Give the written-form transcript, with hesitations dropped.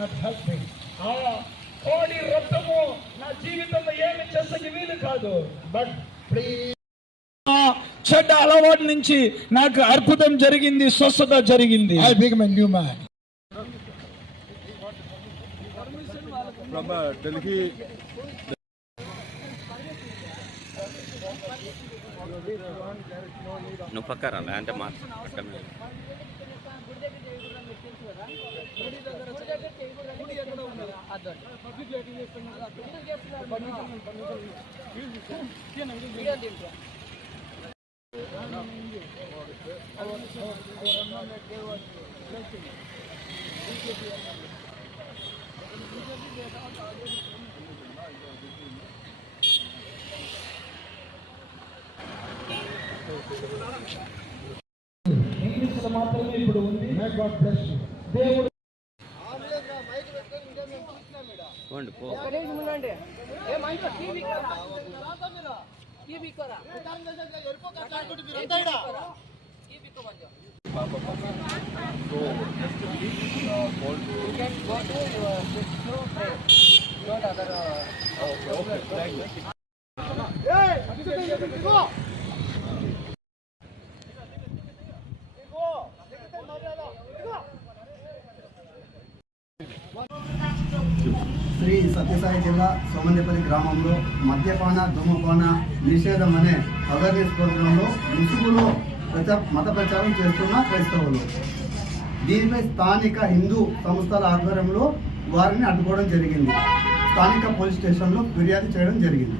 not help me. కోడి రక్తము నా జీవితంలో ఏమి చేసకి వీలు కాదు. బట్ ప్లీజ్ చెడ్డ అలవాటు నుంచి నాకు అద్భుతం జరిగింది, స్వస్థత జరిగింది. I became a new man. From Delhi. నువ్వు పక్కరా అంటే మాట ఇంగ్లీష్ లో మాత్రమే ఇప్పుడు ఉంది. దేవుడు శ్రీ సత్యసాయి జిల్లా సోమందేపల్లి గ్రామంలో మద్యపాన ధూమపాన నిషేధం అనే అవేర్నెస్ ప్రోగ్రాంలో ముసుగులో మత ప్రచారం చేస్తున్న క్రైస్తవులు. దీనిపై స్థానిక హిందూ సంస్థల ఆధ్వర్యంలో వారిని అడ్డుకోవడం జరిగింది. స్థానిక పోలీస్ స్టేషన్లో ఫిర్యాదు చేయడం జరిగింది.